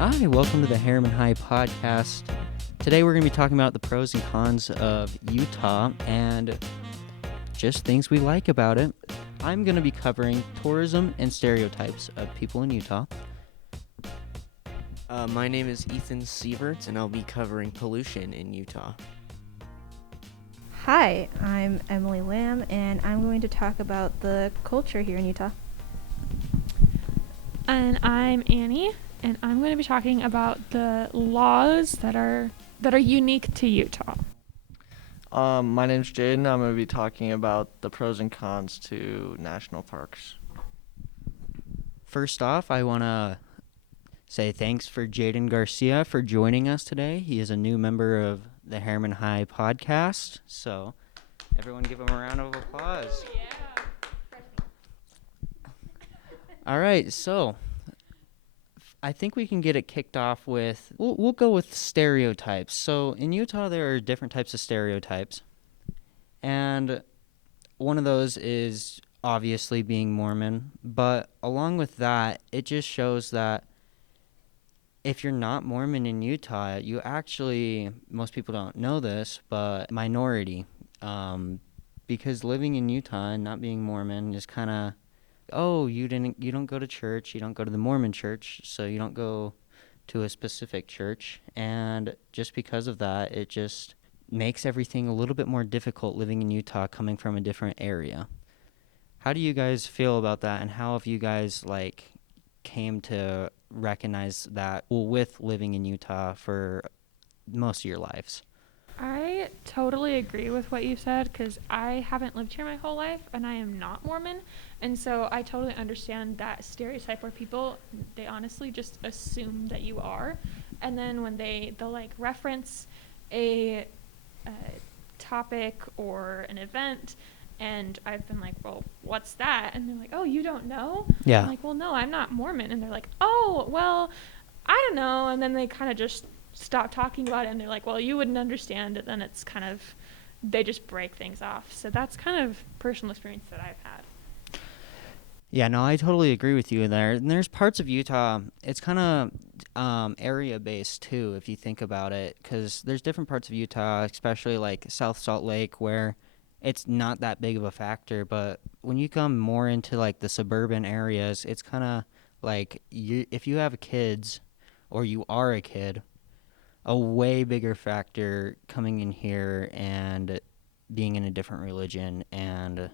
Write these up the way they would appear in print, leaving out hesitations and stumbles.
Hi, welcome to the Harriman High podcast. Today we're going to be talking about the pros and cons of Utah and just things we like about it. I'm going to be covering tourism and stereotypes of people in Utah. My name is Ethan Sievert, and I'll be covering pollution in Utah. Hi, I'm Emily Lamb, and I'm going to talk about the culture here in Utah. And I'm Annie, and I'm going to be talking about the laws that are unique to Utah. My name's Jaden. I'm going to be talking about the pros and cons to national parks. First off, I want to say thanks for Jaden Garcia for joining us today. He is a new member of the Harriman High podcast, so everyone give him a round of applause. All right, so I think we can get it kicked off with, we'll go with stereotypes. So in Utah, there are different types of stereotypes, and one of those is obviously being Mormon, but along with that, it just shows that if you're not Mormon in Utah, you actually, most people don't know this, but minority, because living in Utah and not being Mormon is kind of, oh, you don't go to church, you don't go to the Mormon church, so you don't go to a specific church, and just because of that, it just makes everything a little bit more difficult living in Utah coming from a different area. How do you guys feel about that, and how have you guys came to recognize that with living in Utah for most of your lives? I totally agree with what you said because I haven't lived here my whole life and I am not Mormon. And so I totally understand that stereotype where people, they honestly just assume that you are. And then when they'll reference a topic or an event, and I've been like, well, what's that? And they're like, oh, you don't know? Yeah. I'm like, well, no, I'm not Mormon. And they're like, oh, well, I don't know. And then they kind of just stop talking about it, and they're like, well, you wouldn't understand it. Then it's kind of, they just break things off. So that's kind of personal experience that I've had. Yeah, no, I totally agree with you there. And there's parts of Utah, it's kind of area-based too, if you think about it, because there's different parts of Utah, especially like South Salt Lake, where it's not that big of a factor. But when you come more into the suburban areas, it's kind of like if you have kids or you are a kid, a way bigger factor coming in here and being in a different religion. And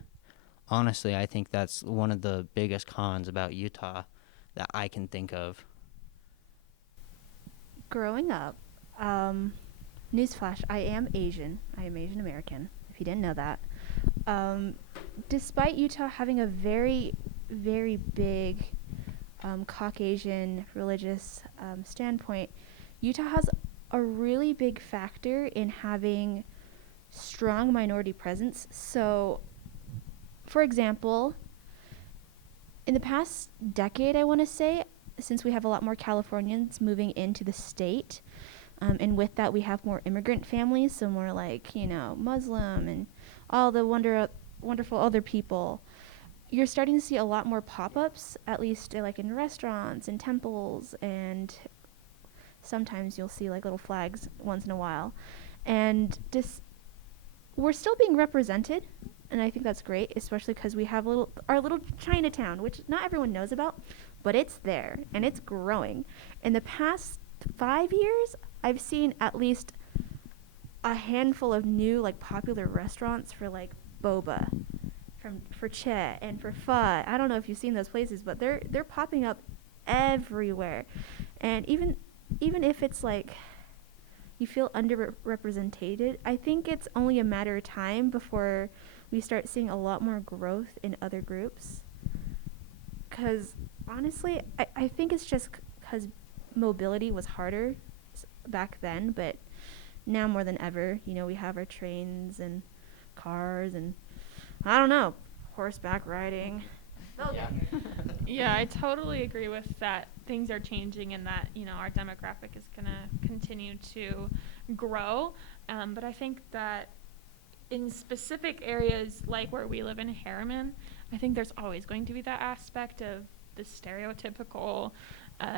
honestly, I think that's one of the biggest cons about Utah that I can think of. Growing up, newsflash, I am Asian. I am Asian American, if you didn't know that. Despite Utah having a very, very big Caucasian religious standpoint, Utah has a really big factor in having strong minority presence. So, for example, in the past decade, I want to say, since we have a lot more Californians moving into the state, and with that we have more immigrant families, so more Muslim and all the wonderful other people, you're starting to see a lot more pop-ups, at least in restaurants and temples, and sometimes you'll see little flags once in a while. And we're still being represented, and I think that's great, especially because we have our little Chinatown, which not everyone knows about, but it's there, and it's growing. In the past 5 years, I've seen at least a handful of new popular restaurants for boba, for che, and for pho. I don't know if you've seen those places, but they're popping up everywhere. And even if it's you feel underrepresented, I think it's only a matter of time before we start seeing a lot more growth in other groups. Because honestly, I think it's just because mobility was harder back then, but now more than ever, we have our trains and cars and, I don't know, horseback riding. Yeah, I totally agree with that. Things are changing and that, our demographic is going to continue to grow. But I think that in specific areas like where we live in Harriman, I think there's always going to be that aspect of the stereotypical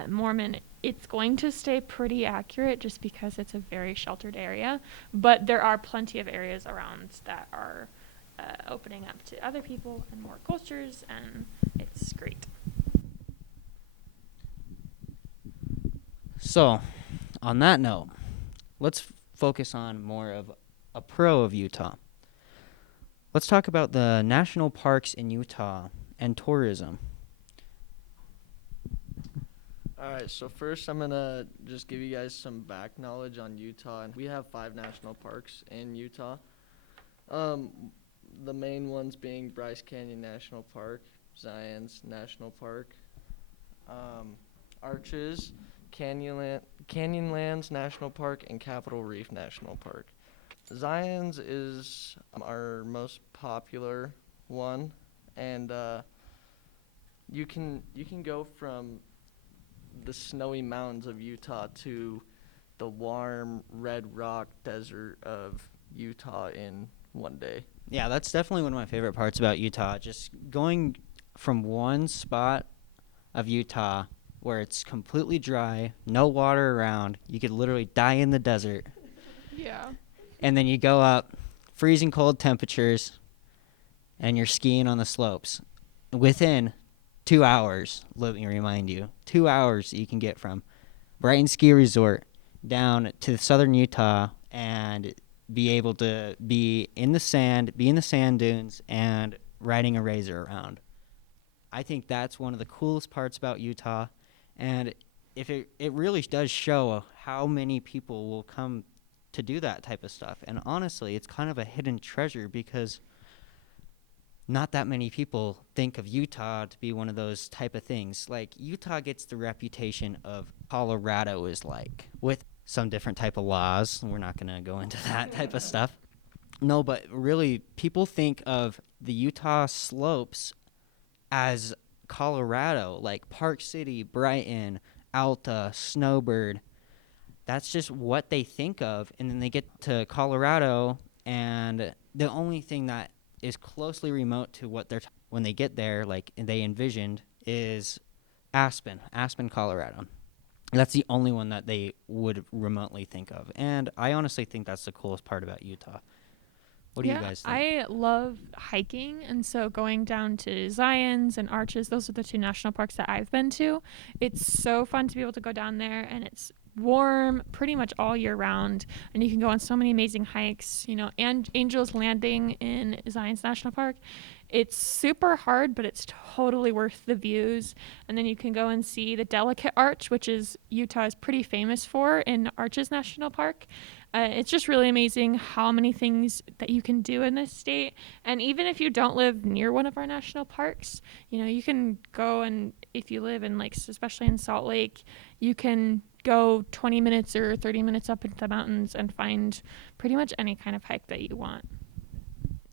Mormon it's going to stay pretty accurate just because it's a very sheltered area. But there are plenty of areas around that are opening up to other people and more cultures, and it's great. So, on that note, let's focus on more of a pro of Utah. Let's talk about the national parks in Utah and tourism. All right, so first I'm gonna just give you guys some back knowledge on Utah. And we have 5 national parks in Utah. The main ones being Bryce Canyon National Park, Zion's National Park, Arches, Canyonlands National Park, and Capitol Reef National Park. Zion's is our most popular one, and you can go from the snowy mountains of Utah to the warm red rock desert of Utah in one day. Yeah, that's definitely one of my favorite parts about Utah. Just going from one spot of Utah where it's completely dry, no water around, you could literally die in the desert. Yeah. And then you go up, freezing cold temperatures, and you're skiing on the slopes. Within 2 hours, let me remind you, 2 hours you can get from Brighton Ski Resort down to southern Utah and be able to be in the sand dunes, and riding a razor around. I think that's one of the coolest parts about Utah, and if it really does show how many people will come to do that type of stuff. And honestly, it's kind of a hidden treasure because not that many people think of Utah to be one of those type of things. Like, Utah gets the reputation of Colorado is like, with some different type of laws. We're not going to go into that type of stuff. No, but really, people think of the Utah slopes as Colorado, like Park City, Brighton, Alta, Snowbird. That's just what they think of, and then they get to Colorado, and the only thing that is closely remote to what they're when they get there, like they envisioned, is Aspen, Colorado. That's the only one that they would remotely think of, and I honestly think that's the coolest part about Utah. What do you guys think? I love hiking, and so going down to Zion's and Arches, those are the 2 national parks that I've been to. It's so fun to be able to go down there, and it's warm pretty much all year round, and you can go on so many amazing hikes, and Angel's Landing in Zion's National Park. It's super hard, but it's totally worth the views. And then you can go and see the Delicate Arch, which is Utah is pretty famous for in Arches National Park. It's just really amazing how many things that you can do in this state. And even if you don't live near one of our national parks, you can go, and if you live in especially in Salt Lake, you can go 20 minutes or 30 minutes up into the mountains and find pretty much any kind of hike that you want.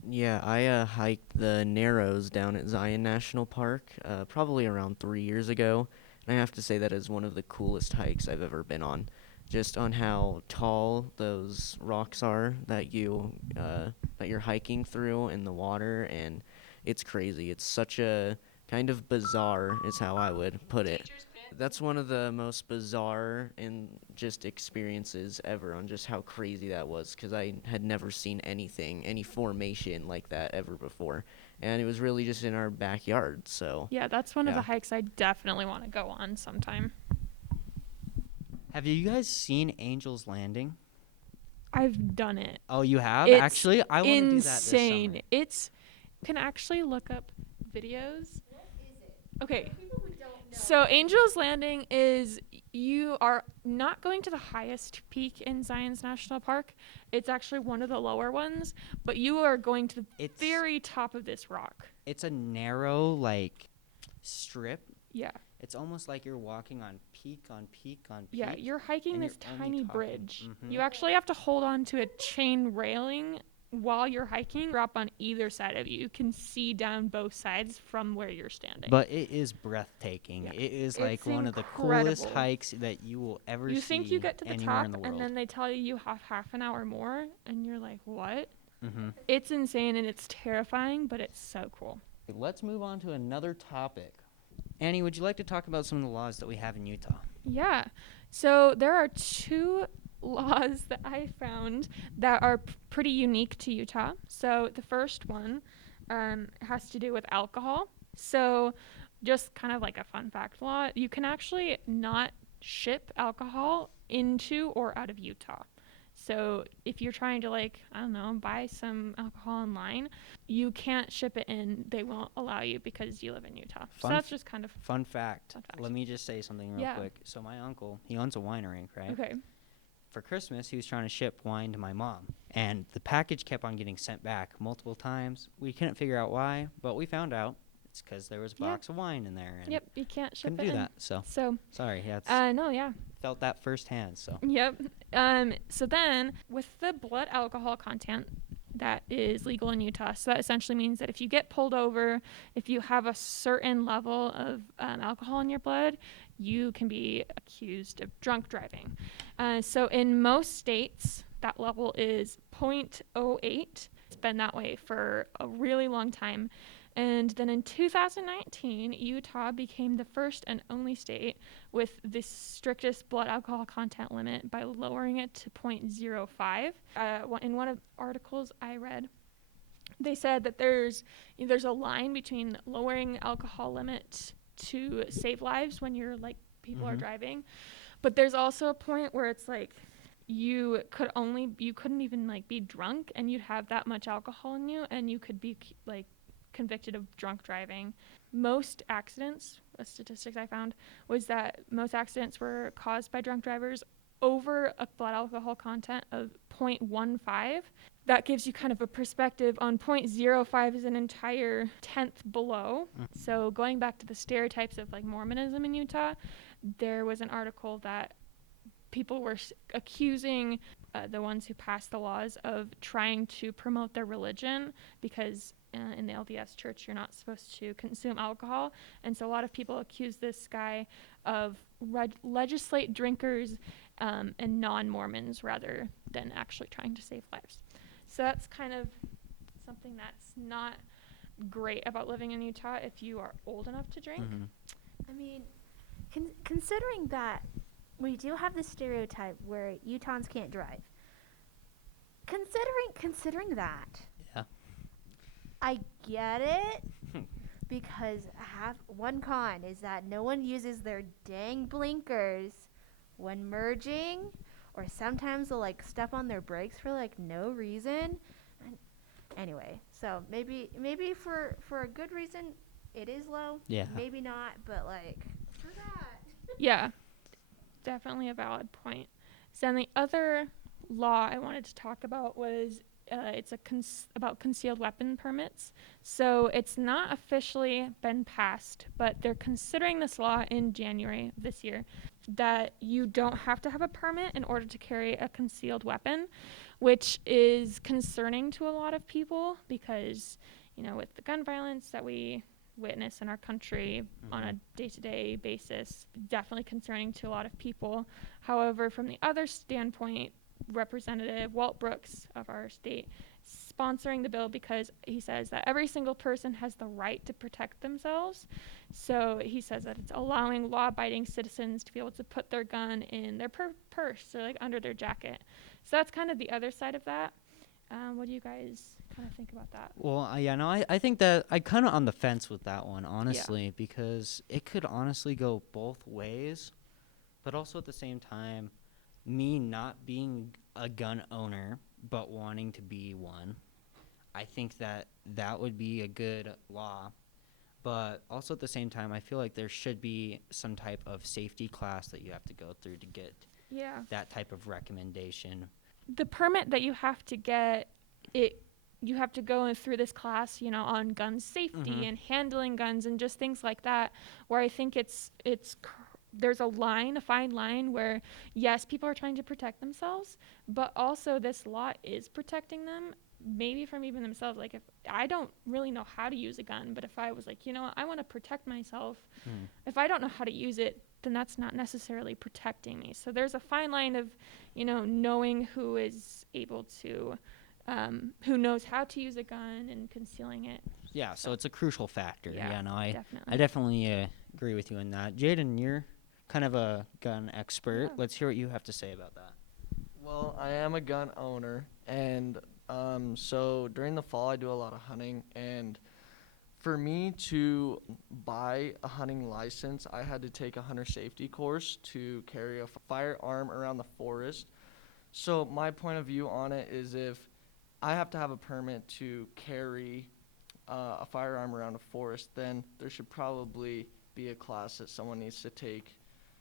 Yeah, I hiked the Narrows down at Zion National Park probably around 3 years ago, and I have to say that is one of the coolest hikes I've ever been on. Just on how tall those rocks are that you're hiking through in the water, and it's crazy. It's such a kind of bizarre, is how I would put it. That's one of the most bizarre and just experiences ever on just how crazy that was, because I had never seen any formation like that ever before, and it was really just in our backyard. So yeah, that's one of the hikes I definitely want to go on sometime. Have you guys seen Angel's Landing? I've done it. Oh, you have? It's actually, I want to do that this insane. summer. It's can actually look up videos. What is it? Okay. So Angel's Landing is, you are not going to the highest peak in Zion's National Park. It's actually one of the lower ones, but you are going to the very top of this rock. It's a narrow, strip. Yeah. It's almost like you're walking on peak on peak on peak. Yeah, you're hiking this tiny bridge. Mm-hmm. You actually have to hold on to a chain railing while you're hiking. Drop on either side of you. You can see down both sides from where you're standing. But it is breathtaking. Yeah. It is one of the coolest hikes that you will ever see. You think you get to the top, and then they tell you have half an hour more, and you're like, what? Mm-hmm. It's insane, and it's terrifying, but it's so cool. Let's move on to another topic. Annie, would you like to talk about some of the laws that we have in Utah? Yeah. So there are two laws that I found that are pretty unique to Utah. So the first one has to do with alcohol. So just kind of like a fun fact law, you can actually not ship alcohol into or out of Utah. So if you're trying to, like, I don't know, buy some alcohol online, you can't ship it in. They won't allow you because you live in Utah. So that's just kind of Fun fact. fun fact. Let me just say something real Yeah. quick. So my uncle, he owns a winery, right? Okay. For Christmas, he was trying to ship wine to my mom, and the package kept on getting sent back multiple times. We couldn't figure out why, but we found out it's because there was a Yep. box of wine in there, and Yep, you can't ship couldn't it do in. that. So So, sorry, yeah, no, yeah. felt that firsthand. So Yep. So then, with the blood alcohol content that is legal in Utah, so that essentially means that if you get pulled over, if you have a certain level of alcohol in your blood, you can be accused of drunk driving. So in most states, that level is 0.08. It's been that way for a really long time. And then in 2019, Utah became the first and only state with the strictest blood alcohol content limit by lowering it to 0.05. In one of the articles I read, they said that there's a line between lowering alcohol limit to save lives when you're like people are driving, but there's also a point where it's like you couldn't even like be drunk and you'd have that much alcohol in you and you could be like convicted of drunk driving. Most accidents, a statistics I found, was that most accidents were caused by drunk drivers over a blood alcohol content of 0.15. That gives you kind of a perspective on 0.05 is an entire tenth below. So going back to the stereotypes of like Mormonism in Utah, there was an article that people were accusing the ones who passed the laws of trying to promote their religion because in the LDS church you're not supposed to consume alcohol, and so a lot of people accuse this guy of legislate drinkers and non-Mormons rather than actually trying to save lives. So that's kind of something that's not great about living in Utah if you are old enough to drink. I mean, considering that we do have this stereotype where Utahns can't drive. Considering that, yeah, I get it because one con is that no one uses their dang blinkers when merging, or sometimes they'll like step on their brakes for like no reason. And anyway, so maybe for a good reason it is low. Yeah. Maybe not, but like for that. Yeah, definitely a valid point. So then the other law I wanted to talk about was it's about concealed weapon permits. So it's not officially been passed, but they're considering this law in January of this year that you don't have to have a permit in order to carry a concealed weapon, which is concerning to a lot of people because, with the gun violence that we witness in our country on a day-to-day basis, definitely concerning to a lot of people. However, from the other standpoint, Representative Walt Brooks of our state sponsoring the bill because he says that every single person has the right to protect themselves. So he says that it's allowing law-abiding citizens to be able to put their gun in their purse or like under their jacket. So that's kind of the other side of that. What do you guys kind of think about that? Well, I think that I kind of on the fence with that one, honestly, because it could honestly go both ways, but also at the same time, me not being a gun owner but wanting to be one, I think that would be a good law. But also at the same time, I feel like there should be some type of safety class that you have to go through to get that type of recommendation. The permit that you have to get, you have to go through this class, on gun safety and handling guns and just things like that, where I think there's a fine line where, yes, people are trying to protect themselves, but also this law is protecting them, maybe from even themselves. Like, if I don't really know how to use a gun, but if I was like, I want to protect myself, if I don't know how to use it, then that's not necessarily protecting me. So there's a fine line of, knowing who is able to, who knows how to use a gun and concealing it. Yeah, so it's a crucial factor. Yeah, I definitely. definitely agree with you in that. Jaden, you're kind of a gun expert. Yeah. Let's hear what you have to say about that. Well, I am a gun owner, and so during the fall I do a lot of hunting, and for me to buy a hunting license, I had to take a hunter safety course to carry a firearm around the forest. So my point of view on it is if I have to have a permit to carry a firearm around a forest, then there should probably be a class that someone needs to take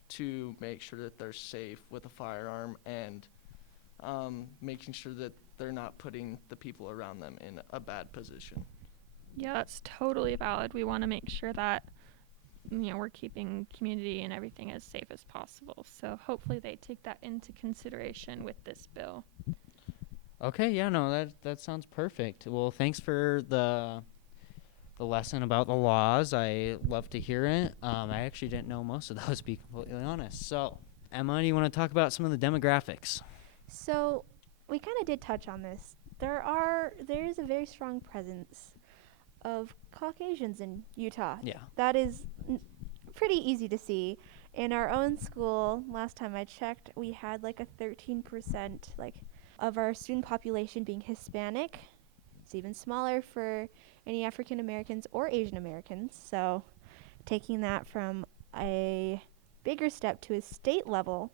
to make sure that they're safe with a firearm and making sure that they're not putting the people around them in a bad position. Yeah, that's totally valid. We want to make sure that we're keeping community and everything as safe as possible. So hopefully they take that into consideration with this bill. Okay, yeah, no, that sounds perfect. Well, thanks for the lesson about the laws. I love to hear it. I actually didn't know most of those, to be completely honest. So, Emma, do you want to talk about some of the demographics? So we kind of did touch on this. There is a very strong presence of Caucasians in Utah. Yeah. That is pretty easy to see. In our own school, last time I checked, we had like a 13% of our student population being Hispanic. It's even smaller for any African Americans or Asian Americans. So taking that from a bigger step to a state level,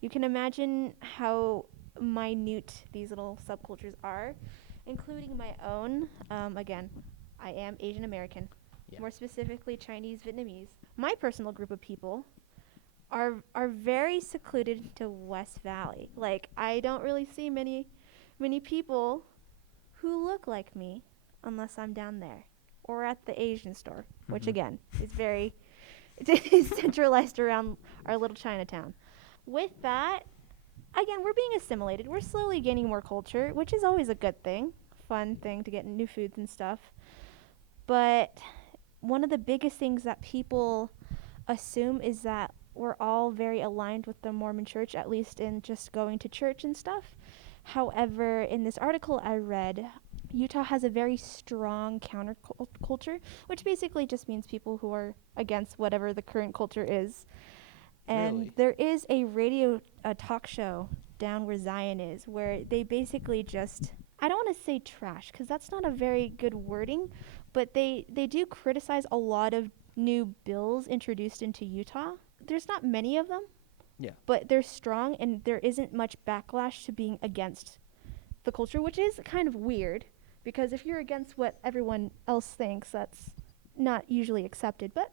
you can imagine how minute these little subcultures are, including my own. Again, I am Asian American, more specifically Chinese Vietnamese. My personal group of people are very secluded to West Valley. Like, I don't really see many people who look like me unless I'm down there or at the Asian store, which again is very centralized around our little Chinatown. With that, again, we're being assimilated. We're slowly gaining more culture, which is always a good thing, fun thing to get new foods and stuff. But one of the biggest things that people assume is that we're all very aligned with the Mormon church, at least in just going to church and stuff. However, in this article I read, Utah has a very strong counterculture, which basically just means people who are against whatever the current culture is. And Really? there is a radio talk show down where Zion is, where they basically just, I don't want to say trash, because that's not a very good wording, but they do criticize a lot of new bills introduced into Utah. There's not many of them, but they're strong, and there isn't much backlash to being against the culture, which is kind of weird, because if you're against what everyone else thinks, that's not usually accepted, but,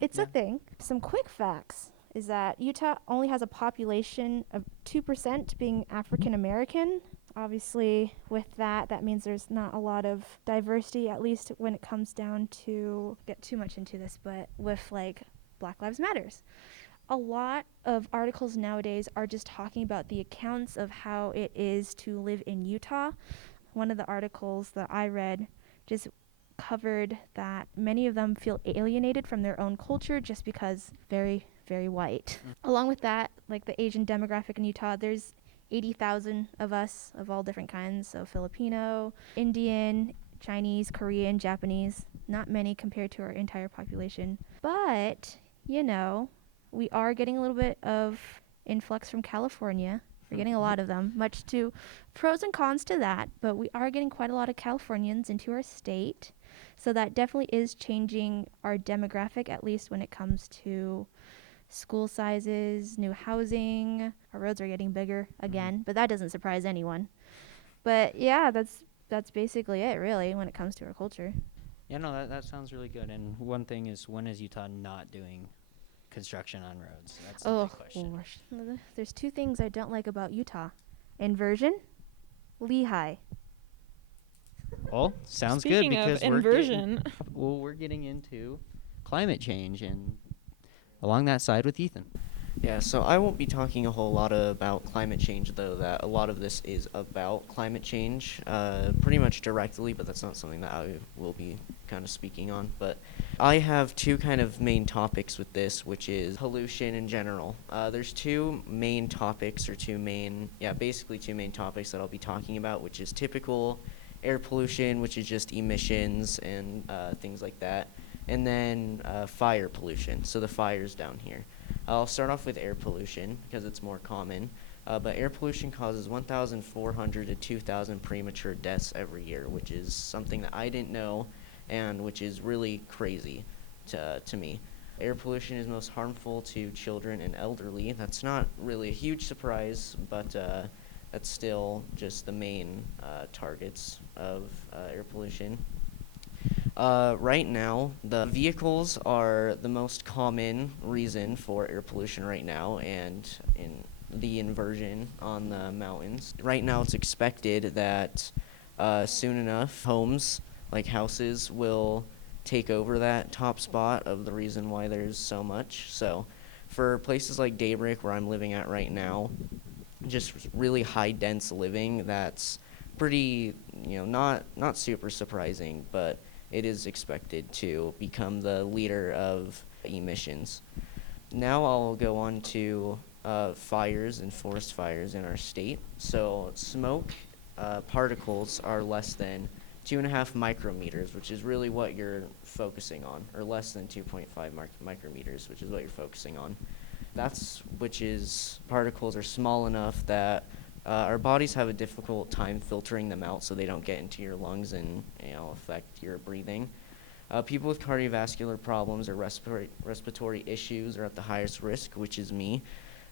it's a thing. Some quick facts is that Utah only has a population of 2% being African American. Obviously, with that means there's not a lot of diversity, at least when it comes down to, get too much into this, but with Black Lives Matters. A lot of articles nowadays are just talking about the accounts of how it is to live in Utah. One of the articles that I read just covered that many of them feel alienated from their own culture just because very, very white. Along with that, the Asian demographic in Utah, there's 80,000 of us of all different kinds, so Filipino, Indian, Chinese, Korean, Japanese, not many compared to our entire population. But, we are getting a little bit of influx from California. We're getting a lot of them, much to pros and cons to that, but we are getting quite a lot of Californians into our state. So that definitely is changing our demographic, at least when it comes to school sizes, new housing. Our roads are getting bigger again, but that doesn't surprise anyone. But yeah, that's basically it, really, when it comes to our culture. Yeah, no, that sounds really good. And one thing is, when is Utah not doing construction on roads? That's the big question. There's two things I don't like about Utah. Inversion, Lehigh. Well, sounds Speaking good because of inversion, we're getting into climate change and along that side with Ethan. Yeah, so I won't be talking a whole lot about climate change, though that a lot of this is about climate change, pretty much directly, but that's not something that I will be kind of speaking on. But I have two kind of main topics with this, which is pollution in general. There's two main topics, or basically two main topics that I'll be talking about, which is typical air pollution, which is just emissions and things like that. and then fire pollution, so the fires down here. I'll start off with air pollution because it's more common. But air pollution causes 1,400 to 2,000 premature deaths every year, which is something that I didn't know and which is really crazy to me. Air pollution is most harmful to children and elderly. That's not really a huge surprise, but that's still just the main targets of air pollution. Right now, the vehicles are the most common reason for air pollution right now, and in the inversion on the mountains. Right now, it's expected that soon enough, homes, like houses, will take over that top spot of the reason why there's so much. So for places like Daybreak, where I'm living at right now, just really high dense living, that's pretty, not super surprising, but it is expected to become the leader of emissions. Now I'll go on to fires and forest fires in our state. So smoke particles are less than 2.5 micrometers, which is really what you're focusing on, or less than 2.5 micrometers, which is what you're focusing on. Particles are small enough that our bodies have a difficult time filtering them out so they don't get into your lungs and affect your breathing. People with cardiovascular problems or respiratory issues are at the highest risk, which is me.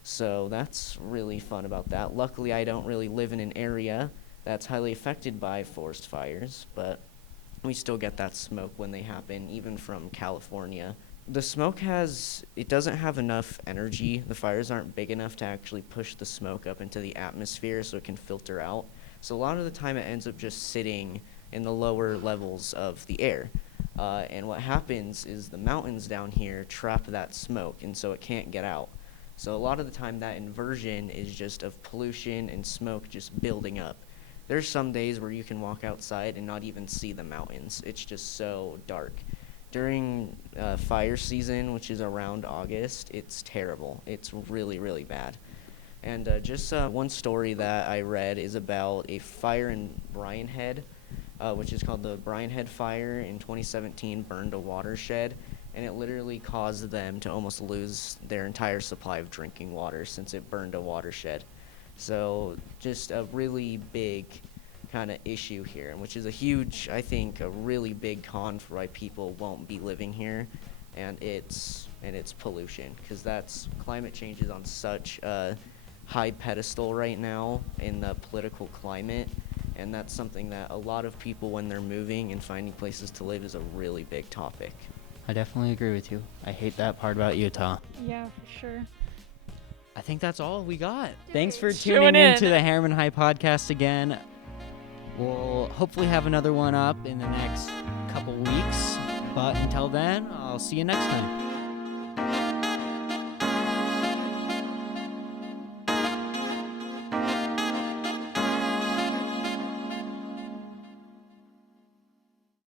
So that's really fun about that. Luckily, I don't really live in an area that's highly affected by forest fires, but we still get that smoke when they happen, even from California. The smoke doesn't have enough energy. The fires aren't big enough to actually push the smoke up into the atmosphere so it can filter out. So a lot of the time it ends up just sitting in the lower levels of the air. And what happens is the mountains down here trap that smoke, and so it can't get out. So a lot of the time that inversion is just of pollution and smoke just building up. There's some days where you can walk outside and not even see the mountains. It's just so dark. During fire season, which is around August, it's terrible. It's really, really bad. And just one story that I read is about a fire in Bryan Head, which is called the Bryan Head Fire in 2017, burned a watershed, and it literally caused them to almost lose their entire supply of drinking water since it burned a watershed. So just a really big kind of issue here, which is a really big con for why people won't be living here, and it's pollution, because climate change is on such a high pedestal right now in the political climate, and that's something that a lot of people, when they're moving and finding places to live, is a really big topic. I definitely agree with you. I hate that part about Utah. Yeah, for sure. I think that's all we got. Thanks for Tuning tuning in to in. the Harriman High podcast again. We'll hopefully have another one up in the next couple weeks. But until then, I'll see you next time.